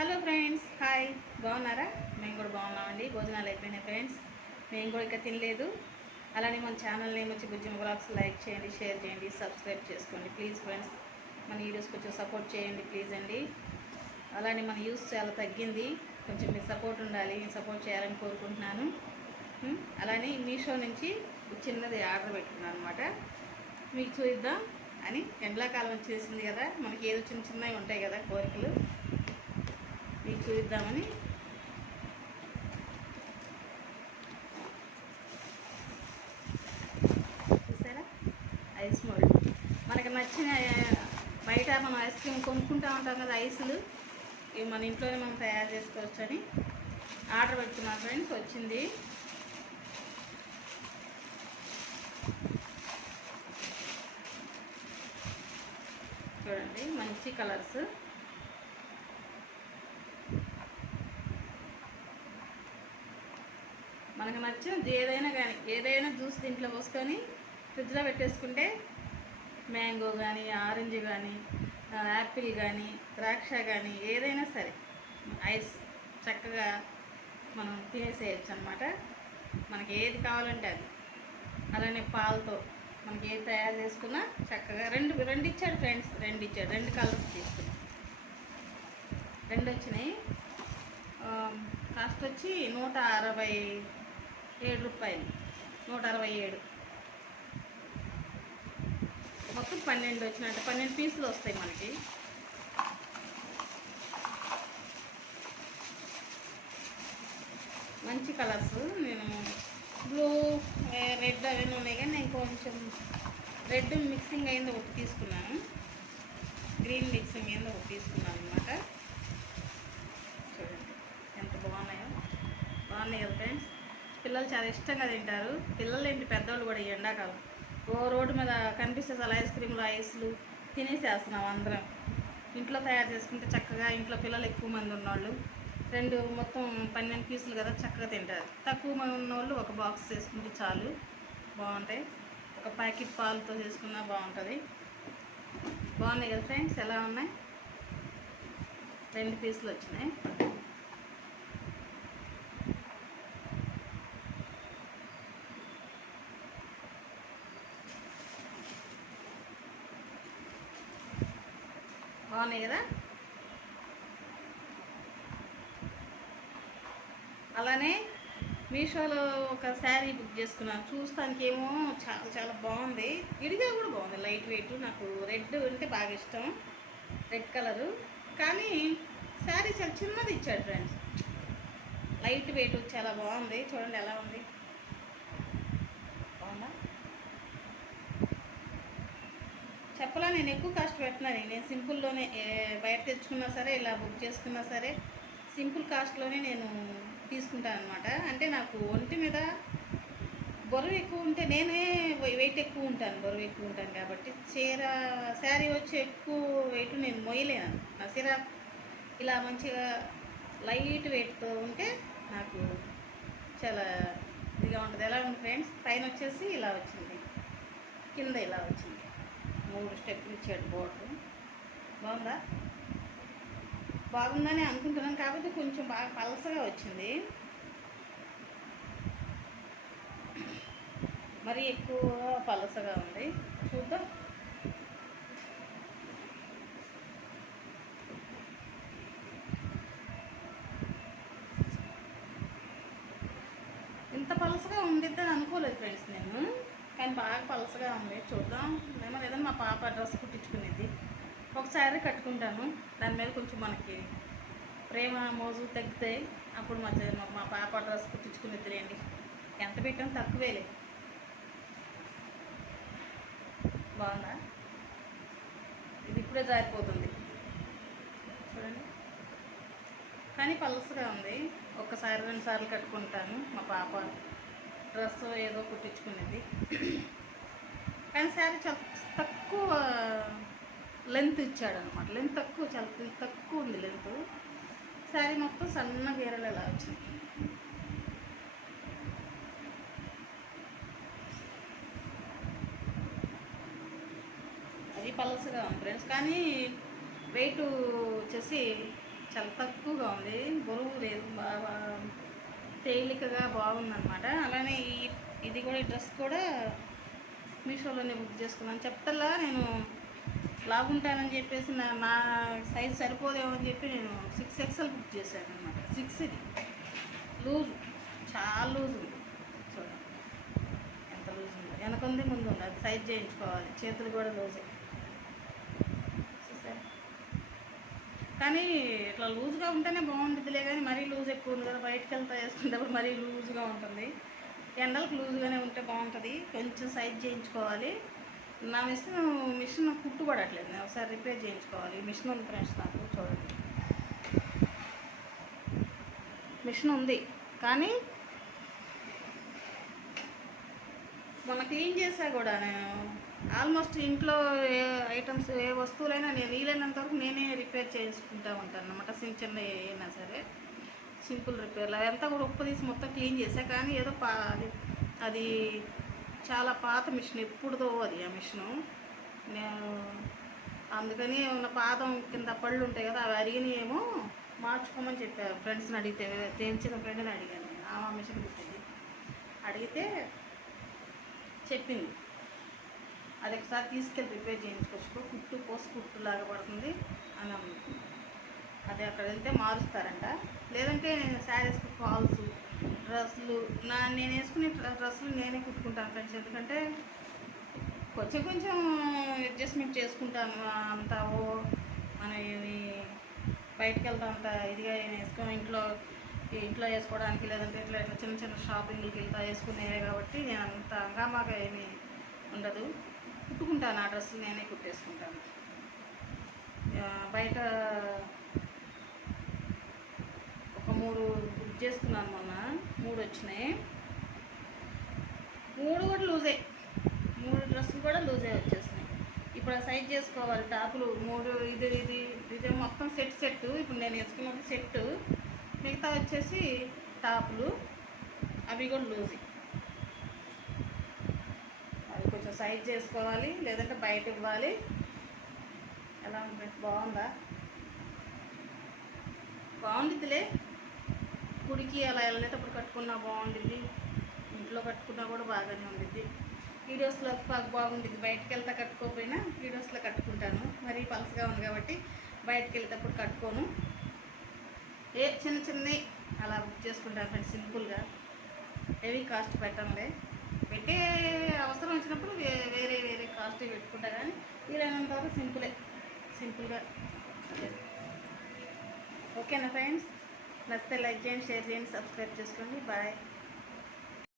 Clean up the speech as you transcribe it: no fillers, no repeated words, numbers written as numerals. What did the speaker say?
Hello friends, hi. బాగున్నారా? మేము కూడా బాగున్నామండి. భోజనాలు అయిపోయినాయి ఫ్రెండ్స్. మేము కూడా ఇంకా తినలేదు. అలానే మన ఛానల్ నేమ్ వచ్చి బుజ్జిమ బ్లాగ్స్. లైక్ చేయండి, షేర్ చేయండి, సబ్స్క్రైబ్ చేసుకోండి ప్లీజ్ ఫ్రెండ్స్. మన వీడియోస్ కొంచెం సపోర్ట్ చేయండి ప్లీజ్ అండి. అలానే మన యూస్ చాలా తగ్గింది, కొంచెం మీరు సపోర్ట్ ఉండాలి, సపోర్ట్ చేయాలని కోరుకుంటున్నాను. అలానే మీషో నుంచి చిన్నది ఆర్డర్ పెట్టుకున్నాను అనమాట. మీకు చూద్దాం అని. ఎండాకాలం వచ్చేసింది కదా, మనకి ఏదో చిన్న చిన్నవి ఉంటాయి కదా కోరికలు, మీకు చూద్దామని. చూసారా, ఐస్ మోల్డ్. మనకు నచ్చిన బయట మనం ఐస్ క్రీమ్ కొనుక్కుంటూ ఉంటాం కదా, ఐసులు ఇవి మన ఇంట్లోనే మనం తయారు చేసుకోవచ్చు అని ఆర్డర్ పెట్టుకున్నాం ఫ్రెండ్స్. వచ్చింది. చూడండి, మంచి కలర్స్. మనకు నచ్చిన ఏదైనా కానీ, ఏదైనా జ్యూస్ దీంట్లో పోసుకొని ఫ్రిడ్జ్లో పెట్టేసుకుంటే, మ్యాంగో కానీ, ఆరెంజ్ కానీ, యాపిల్ కానీ, ద్రాక్ష కానీ, ఏదైనా సరే ఐస్ చక్కగా మనం తినేసేయచ్చు అనమాట. మనకి ఏది కావాలంటే అది. అలానే పాలతో మనకి ఏది తయారు చేసుకున్నా చక్కగా రెండు ఇచ్చాడు ఫ్రెండ్స్. రెండు కలర్స్ తీసుకున్నాం. రెండు వచ్చినాయి. కాస్ట్ వచ్చి 167 రూపాయలు. 167. మొత్తం 12 వచ్చినట్టు. 12 పీసులు వస్తాయి మనకి. మంచి కలర్స్. నేను బ్లూ, రెడ్ అవన్నీ ఉన్నాయి, కానీ నేను కొంచెం రెడ్ మిక్సింగ్ అయింది ఒకటి తీసుకున్నాను, గ్రీన్ మిక్సింగ్ అయింది ఒకటి తీసుకున్నాను అనమాట. చూడండి ఎంత బాగున్నాయో. బాగున్నాయి కదా ఫ్రెండ్స్. పిల్లలు చాలా ఇష్టంగా తింటారు. పిల్లలు ఏంటి, పెద్దవాళ్ళు కూడా. ఈ ఎండాకాలం రోడ్డు మీద కనిపిస్తే చాలా ఐస్ క్రీములు, ఐస్లు తినేసేస్తున్నాం అందరం. ఇంట్లో తయారు చేసుకుంటే చక్కగా, ఇంట్లో పిల్లలు ఎక్కువ మంది ఉన్నవాళ్ళు మొత్తం 12 పీసులు కదా, చక్కగా తింటారు. తక్కువ మంది ఉన్నవాళ్ళు ఒక బాక్స్ చేసుకుంటే చాలు, బాగుంటాయి. ఒక ప్యాకెట్ పాలతో చేసుకున్నా బాగుంటుంది. బాగున్నాయి కదా ఫ్రెండ్స్. ఎలా ఉన్నాయి? 2 పీసులు వచ్చినాయి. బాగున్నాయి కదా. అలానే మీషోలో ఒక శారీ బుక్ చేసుకున్నాను. చూస్తానికి ఏమో చాలా చాలా బాగుంది. విడిగా కూడా బాగుంది, లైట్ వెయిట్. నాకు రెడ్ అంటే బాగా ఇష్టం, రెడ్ కలరు. కానీ శారీ చాలా చిన్నది ఇచ్చాడు ఫ్రెండ్స్. లైట్ వెయిట్, చాలా బాగుంది. చూడండి ఎలా ఉంది, బాగుందా? చెప్పలా, నేను ఎక్కువ కాస్ట్ పెట్టినాను. నేను సింపుల్లోనే బయట తెచ్చుకున్నా సరే, ఇలా బుక్ చేసుకున్నా సరే సింపుల్ కాస్ట్లోనే నేను తీసుకుంటాను అనమాట. అంటే నాకు ఒంటి మీద బరువు ఎక్కువ ఉంటే, నేనే వెయిట్ ఎక్కువ ఉంటాను, బరువు ఎక్కువ ఉంటాను కాబట్టి శారీ వచ్చి ఎక్కువ వెయిట్ నేను మొయ్యలేను. నా ఇలా మంచిగా లైట్ వెయిట్తో ఉంటే నాకు చాలా ఇదిగా ఉంటుంది. ఎలా ఉంది ఫ్రెండ్స్? పైన వచ్చేసి ఇలా వచ్చింది, కింద ఇలా వచ్చింది. 3 స్టెప్పులు ఇచ్చాడు బోర్డు. బాగుందా? బాగుందని అనుకుంటున్నాను, కాబట్టి కొంచెం బాగా పలసగా వచ్చింది. మరీ ఎక్కువ పలసగా ఉంది. చూద్దాం. ఇంత పలసగా ఉండిద్దని అనుకోలేదు ఫ్రెండ్స్ నేను, కానీ బాగా పలసగా ఉంది. చూద్దాం. మేము ఏదైనా మా పాప డ్రెస్ కుట్టించుకునేది ఒకసారి కట్టుకుంటాను. దాని మీద కొంచెం మనకి ప్రేమ మోజు తగ్గితే అప్పుడు మా పాప డ్రెస్ కుట్టించుకునేది రండి. ఎంత పెట్టాం తక్కువేలే. బాగుందా? ఇది ఇప్పుడే జారిపోతుంది చూడండి, కానీ పలసగా ఉంది. ఒక్కసారి 2 సార్లు కట్టుకుంటాను. మా పాప డ్రెస్ ఏదో కుట్టించుకునేది. కానీ శారీ చాలా తక్కువ లెంత్ ఇచ్చాడు అనమాట. లెంత్ తక్కువ, చాలా తక్కువ ఉంది లెంత్. శారీ మొత్తం సన్న గీరలు ఎలా వచ్చింది. అది పలసగా ఉంది ఫ్రెండ్స్. కానీ వెయిట్ వచ్చేసి చాలా తక్కువగా ఉంది, బరువు లేదు, బాగా తేలికగా బాగుందన్నమాట. అలానే ఇది కూడా, ఈ డ్రెస్ కూడా మీషోలోనే బుక్ చేసుకున్నాను. చెప్తల్లా నేను లాగుంటానని చెప్పేసి నా సైజ్ సరిపోదేమో అని చెప్పి నేను 6XL బుక్ చేశాను అనమాట. 6 ఇది లూజ్, చాలా లూజ్ ఉంది. చూడండి ఎంత లూజ్ ఉందో, వెనక ఉంది ముందు ఉంది, అది సైజ్ చేయించుకోవాలి. చేతులు కూడా లూజే చూసారు. కానీ ఇట్లా లూజ్గా ఉంటేనే బాగుంటుందిలే, కానీ మరీ లూజ్ ఎక్కువ ఉంది కదా, బయటకు వెళ్తా వేసుకునేటప్పుడు మరీ లూజ్గా ఉంటుంది. ఎండలకు లూజ్గానే ఉంటే బాగుంటుంది. కొంచెం సైజ్ చేయించుకోవాలి. నా మిషన్ కుట్టు పడట్లేదు, నేను ఒకసారి రిపేర్ చేయించుకోవాలి. మిషన్ ఉంది ఫ్రెండ్స్ నాకు, చూడండి మిషన్ ఉంది కానీ మొన్న క్లీన్ చేసా కూడా. నేను ఆల్మోస్ట్ ఇంట్లో ఏ ఐటమ్స్, ఏ వస్తువులైనా నేను వీలైనంత వరకు నేనే రిపేర్ చేసుకుంటూ ఉంటాను అన్నమాట. చిన్న అయినా సరే సింపుల్ రిపేర్లు అదంతా కూడా ఉప్పు తీసి మొత్తం క్లీన్ చేసా. కానీ ఏదో అది చాలా పాత మిషన్, ఎప్పుడుదో అది ఆ మిషను. నేను అందుకని ఉన్న పాదం కింద పళ్ళు ఉంటాయి కదా, అవి అరిగినాయేమో మార్చుకోమని చెప్పారు. ఫ్రెండ్స్ని అడిగితే, తెంచిన ఫ్రెండ్ని అడిగాను. ఆ మిషన్ కుట్టింది అడిగితే చెప్పింది, అది ఒకసారి తీసుకెళ్ళి రిపేర్ చేయించుకోవచ్చు, కుట్టు పోసి కుట్టులాగా పడుతుంది అని అన్నది. అది అక్కడ వెళ్తే మారుస్తారంట. లేదంటే శారీస్కి ఫాల్స్, డ్రెస్సులు, నేను వేసుకునే డ్రెస్సులు నేనే కుట్టుకుంటాను ఫ్రెండ్స్. ఎందుకంటే కొంచెం అడ్జస్ట్మెంట్ చేసుకుంటాను. అంత మన బయటకు వెళ్తాం అంత ఇదిగా వేసుకొని ఇంట్లో వేసుకోవడానికి, లేదంటే ఇట్లా చిన్న షాపింగ్లకి వెళ్తా వేసుకునేవి కాబట్టి నేను అంత హంగామాగా ఏమీ ఉండదు. కుట్టుకుంటాను, ఆ డ్రెస్సులు నేనే కుట్టేసుకుంటాను. బయట ఒక 3 బుక్ చేసుకున్నాను మొన్న, 3 వచ్చినాయి. 3 కూడా లూజే, 3 డ్రెస్సులు కూడా లూజే వచ్చేసినాయి. ఇప్పుడు ఆ సైజ్ చేసుకోవాలి. టాపులు 3, ఇది మొత్తం సెట్. ఇప్పుడు నేను వేసుకున్నది సెట్, మిగతా వచ్చేసి టాపులు, అవి కూడా లూజే. అది కొంచెం సైజ్ చేసుకోవాలి, లేదంటే బయట ఇవ్వాలి. ఎలా ఉంది బాగుందా? బాగుండిద్దిలే, గుడికి అలా వెళ్ళేటప్పుడు కట్టుకున్నా బాగుండిద్ది, ఇంట్లో కట్టుకున్నా కూడా బాగానే ఉండిద్ది. వీడియోస్లో బాగుండిద్ది, బయటకు వెళ్తా కట్టుకోకపోయినా వీడియోస్లో కట్టుకుంటాను. మరీ పలసగా ఉంది కాబట్టి బయటకు వెళ్ళేటప్పుడు కట్టుకోను. చిన్నవి అలా బుక్ చేసుకుంటాను ఫ్రెండ్స్, సింపుల్గా. హెవీ కాస్ట్ పెట్టండి, పెట్టే అవసరం వచ్చినప్పుడు వేరే కాస్ట్ పెట్టుకుంటా. కానీ వీలైనంత వరకు సింపుల్గా. ఓకేనా ఫ్రెండ్స్? నచ్చితే లైక్ చేయండి, షేర్ చేయండి, సబ్స్క్రైబ్ చేసుకోండి. బాయ్.